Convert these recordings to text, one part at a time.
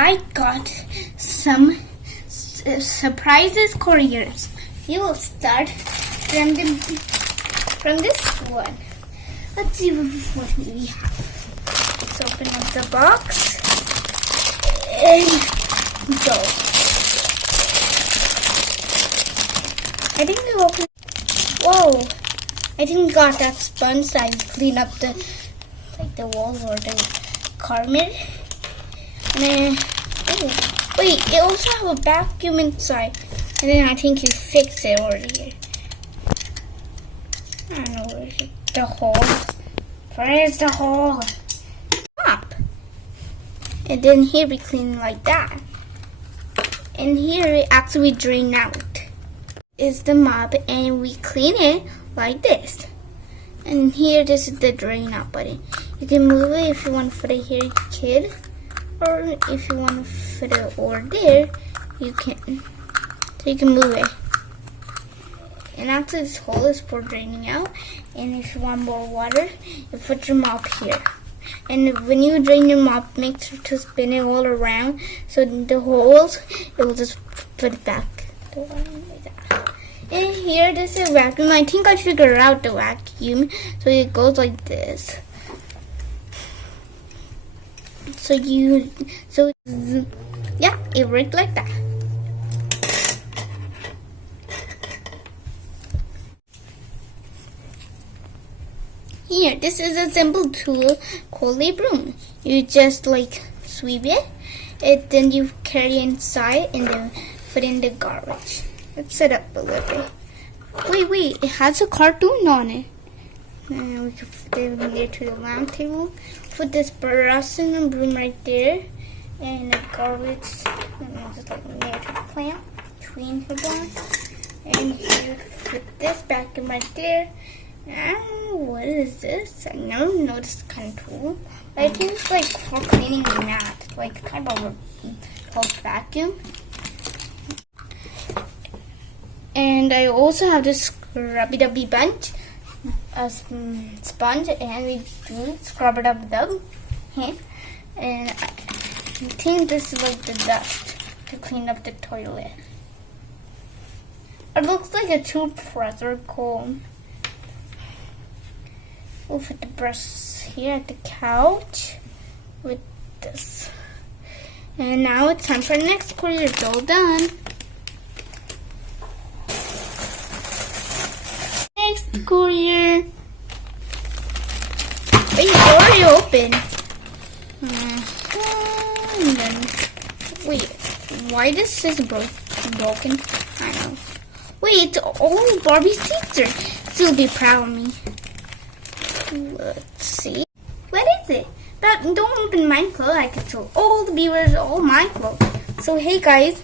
I got some surprises couriers. You will start from this one. Let's see what we have. Let's open up the box and go. I think we opened. Whoa! I didn't got that sponge so I clean up the walls or the carpet. And then, wait, it also have a vacuum inside. And then I think you fix it over here. I don't know where's the hole. Where's the hole? Up. And then here we clean like that. And here it actually drain out. Is the mop and we clean it like this. And here this is the drain out button. You can move it if you want to put it here, kid. Or if you want to put it over there, you can. So you can move it. And actually this hole is for draining out. And if you want more water, you put your mop here. And when you drain your mop, make sure to spin it all around. So the holes, it will just put it back. Like that. And here this is a vacuum. I think I figured out the vacuum. So it goes like this. So yeah, it worked like that. Here, this is a simple tool called a broom. You just sweep it, and then you carry inside and then put in the garbage. Let's set up a little bit. Wait, it has a cartoon on it. And we can put it near to the lamp table. Put this brush and the broom right there. And the garbage, just near to the plant, between the one. And here, put this vacuum right there. What is this? I never noticed this kind of tool. I think it's for cleaning the mat, kind of a called vacuum. And I also have this scrubby-dubby bunch, a sponge, and we do scrub it up with the hand. And I think this is the dust to clean up the toilet. It looks like a toothbrush or comb. We'll put the brush here at the couch with this. And now it's time for the next courier. It's all done. Next courier. Wait, it's already open. And then, wait, why this is broken? I know. Wait, it's all Barbie's teacher. She'll be proud of me. Let's see. What is it? But don't open my clothes. I can show all the viewers all my clothes. So hey guys,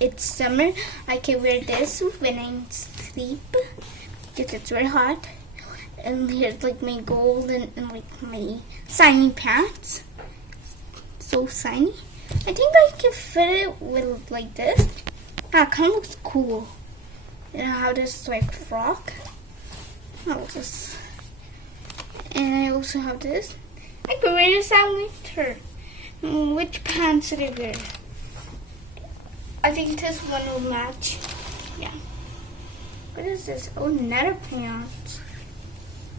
it's summer. I can wear this when I sleep because it's very hot. And here's my gold and my shiny pants. So shiny. I think I can fit it with like this. It kind of looks cool. And I have this frock. I'll just. And I also have this. I can wear this out winter. Which pants should I wear? I think this one will match. Yeah. What is this? Oh, another pants.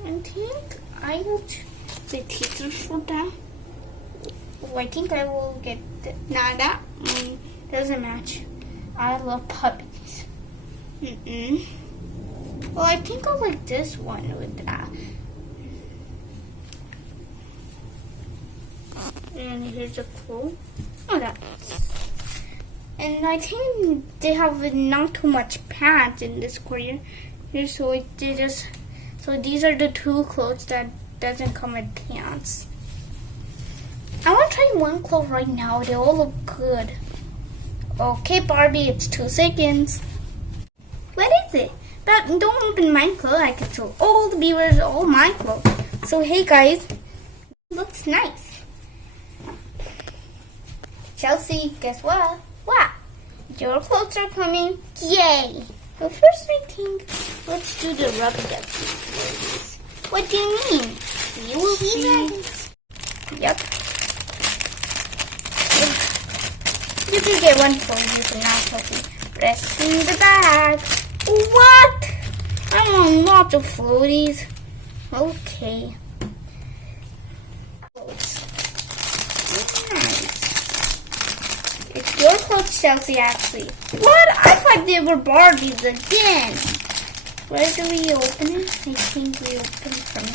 I think I will choose the teachers for that. Oh, I think I will get this. Nah, that doesn't match. I love puppies. Well, I think I'll like this one with that. And here's a clue. Oh, that. And I think they have not too much pants in this courier. So so these are the two clothes that doesn't come with pants. I want to try one clothes right now. They all look good. Okay, Barbie, it's 2 seconds. What is it? But don't open my clothes. I can show all the viewers all my clothes. So hey guys, looks nice. Chelsea, guess what? What? Your clothes are coming. Yay! But first I think let's do the rubber duck. What do you mean? You will see. Yep. Let's You can get one for you for now, Chelsea. Rest in the bag. What? I want lots of floaties. Okay. Nice. It's your clothes, Chelsea, actually. What? I thought they were Barbies again. Where do we open it? I think we open it from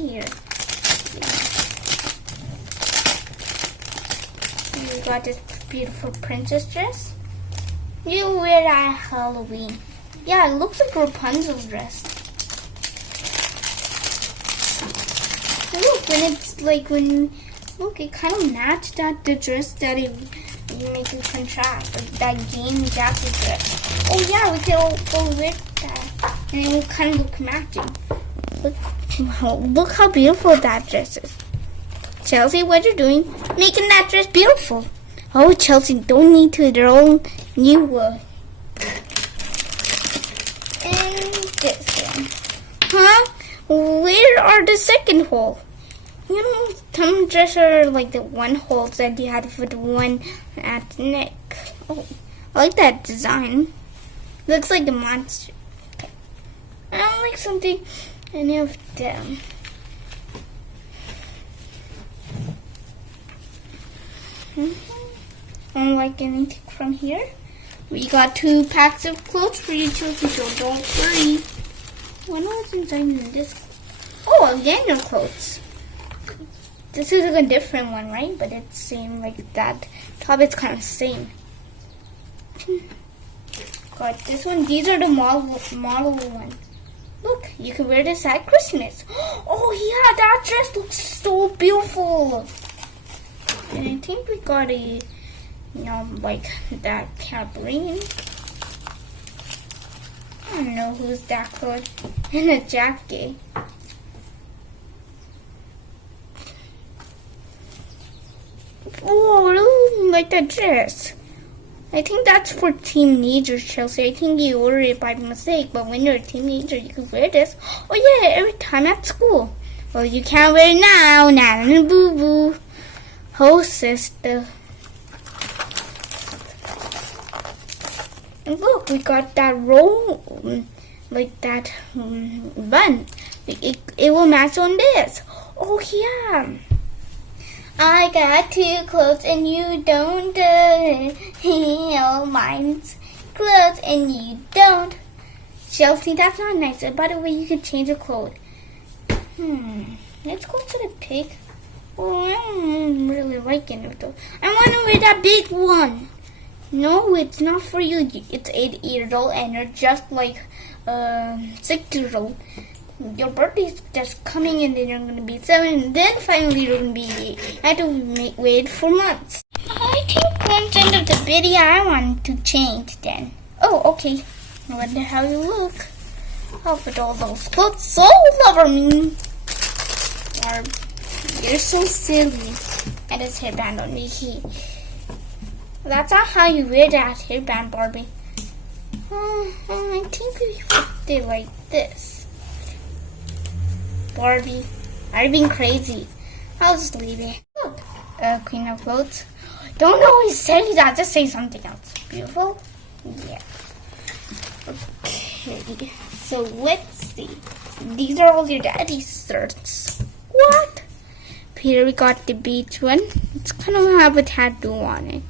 here. Yeah. We got this beautiful princess dress. You wear that at Halloween. Yeah, it looks like Rapunzel's dress. Look, look, it kind of matched the dress that you make it contrast, like that game jacket dress. Oh yeah, we can go with that, and it will kind of look matching. Look how beautiful that dress is. Chelsea, what you doing? Making that dress beautiful. Oh, Chelsea, don't need to draw new and this one. Huh? Where are the second hole? You know, some dresses are like the one hole that you had to put one at the neck. Oh, I like that design. Looks like a monster. Okay. I don't like something any of them. I don't like anything from here. We got 2 packs of clothes for you, Chelsea, so don't worry. What was inside in this? Oh, again, your clothes. This is like a different one, right? But it's same like that. Top, it's kind of same. Got this one. These are the model one. Look, you can wear this at Christmas. Oh yeah, that dress looks so beautiful. And I think we got a, like that cabaret. I don't know who's that clothes. And a jacket. Oh, I really like that dress. I think that's for teenagers, Chelsea. I think you ordered it by mistake, but when you're a teenager, you can wear this. Oh yeah, every time at school. Well, you can't wear it now. Nana boo boo. Oh, sister. And look, we got that roll, like that bun. It will match on this. Oh yeah. I got 2 clothes and you don't. Oh, mine's clothes and you don't. Chelsea, that's not nice. By the way, you can change the clothes. Let's go to the pig. Oh, I don't really like any of those. I want to wear that big one. No, it's not for you. It's 8 years old and you're just like 6 years old. Your birthday's just coming and then you're going to be 7 and then finally you're going to be 8. I have to wait for months. I think once end of the video I want to change then. Oh, okay. I wonder how you look. I'll put all those clothes so over me. You're so silly. And this hairband on me here. That's not how you wear that hairband, Barbie. I think we put it like this. Barbie, are you being crazy? I'll just leave it. Look, queen of clothes. Don't always say that. Just say something else. Beautiful? Yeah. Okay. So let's see. These are all your daddy's shirts. What? Here we got the beach one. It's kind of have a tattoo on it.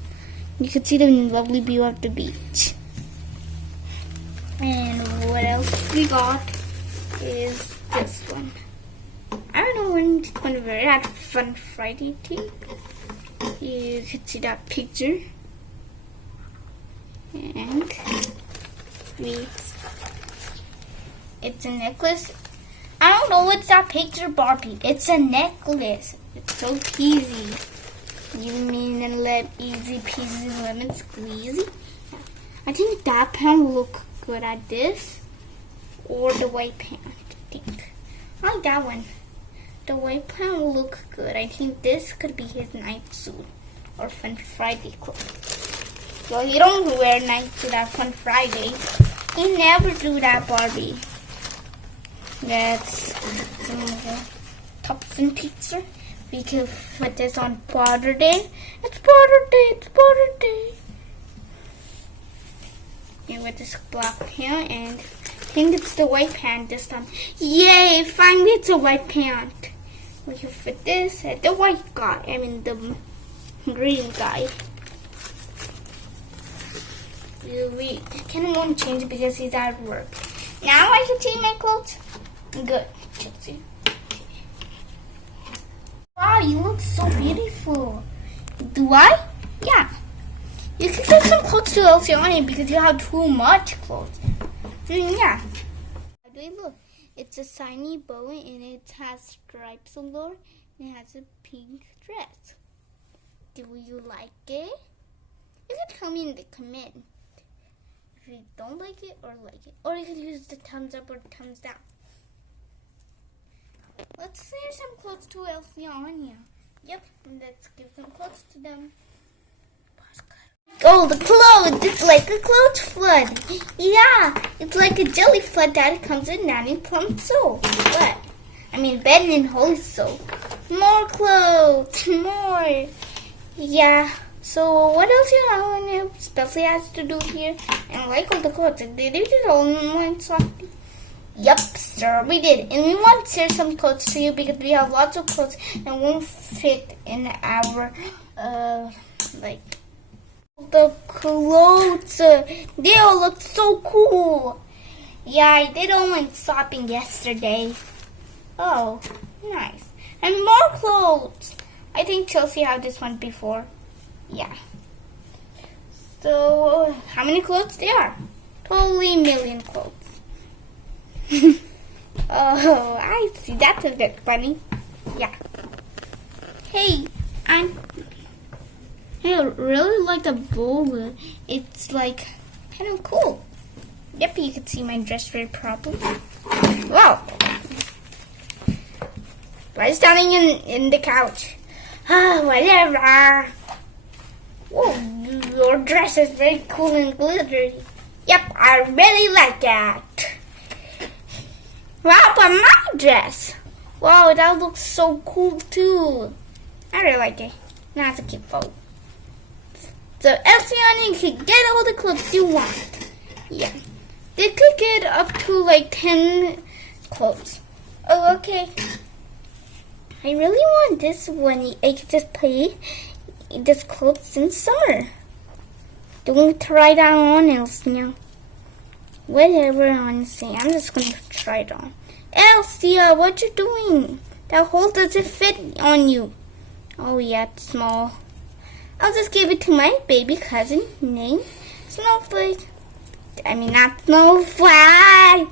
You can see the lovely view of the beach. And what else we got is this one. I don't know when it's going to wear it. At Fun Friday too. You can see that picture. And it's a necklace. I don't know what's that picture, Barbie. It's a necklace. It's so easy. You mean and let easy peasy lemon squeezy? I think that pant will look good at this. Or the white pant, I think. I like that one. The white pant will look good. I think this could be his night suit. Or Fun Friday clothes. Well, you don't wear night suit at Fun Friday. You never do that, Barbie. That's some tops and pizza. We can put this on Butter Day. It's Butter Day. It's Butter Day. this black pant, and I think it's the white pant this time. Yay! Finally, it's a white pant. We can fit this at the white guy. I mean the green guy. We won't change it because he's at work. Now I can change my clothes. Good, Chelsea. Wow, you look so beautiful. Do I? Yeah. You can give some clothes to Elsie because you have too much clothes. Yeah. How do you look? It's a shiny bow and it has stripes all over. And it has a pink dress. Do you like it? You can tell me in the comment if you don't like it or like it. Or you can use the thumbs up or thumbs down. Let's share some clothes to Elsie and Anya. Yep, let's give some clothes to them. Oh, the clothes! It's like a clothes flood. Yeah, it's like a jelly flood that comes in Nanny Plum soap. But, I mean, Ben and Holy soap. More clothes, more. Yeah. So what else you know? Especially has to do here. And I like all the clothes. Did you do it all in one softly? Yep, sir, we did. And we want to share some clothes to you because we have lots of clothes and won't fit in our, the clothes. They all look so cool. Yeah, I did all my shopping yesterday. Oh, nice. And more clothes. I think Chelsea had this one before. Yeah. So, how many clothes there are? Totally million clothes. Oh, I see. That's a bit funny. Yeah. Hey, I really like the bowl. It's like kind of cool. Yep, you can see my dress very properly. Wow. Why standing in the couch? Ah, whatever. Whoa, your dress is very cool and glittery. Yep, I really like that. Wow, but my dress. Wow, that looks so cool too. I really like it. Now it's a cute photo. So Elsie and Anya can get all the clothes you want. Yeah. They could get up to like 10 clothes. Oh, okay. I really want this one. I could just play this clothes in summer. Don't try that on, Elsie now. Whatever, honestly. I'm just going to try it on. Elsie, what you doing? That hole doesn't fit on you. Oh, yeah, it's small. I'll just give it to my baby cousin named Snowflake. I mean, not Snowflake.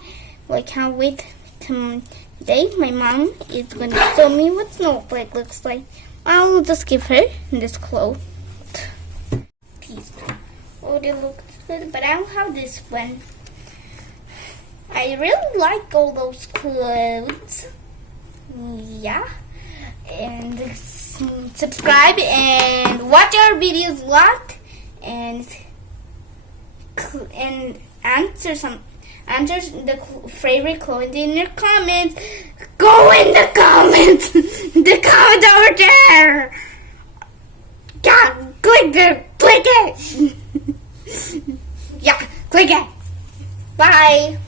Well, I can't wait today. My mom is going to show me what Snowflake looks like. I'll just give her this clothes. Piece. Oh, they look good, but I don't have this one. I really like all those clothes. Yeah. And subscribe and watch our videos a lot. And answer the favorite clothes in your comments. Go in the comments. The comments over there. Yeah, click it. Yeah, click it. Bye.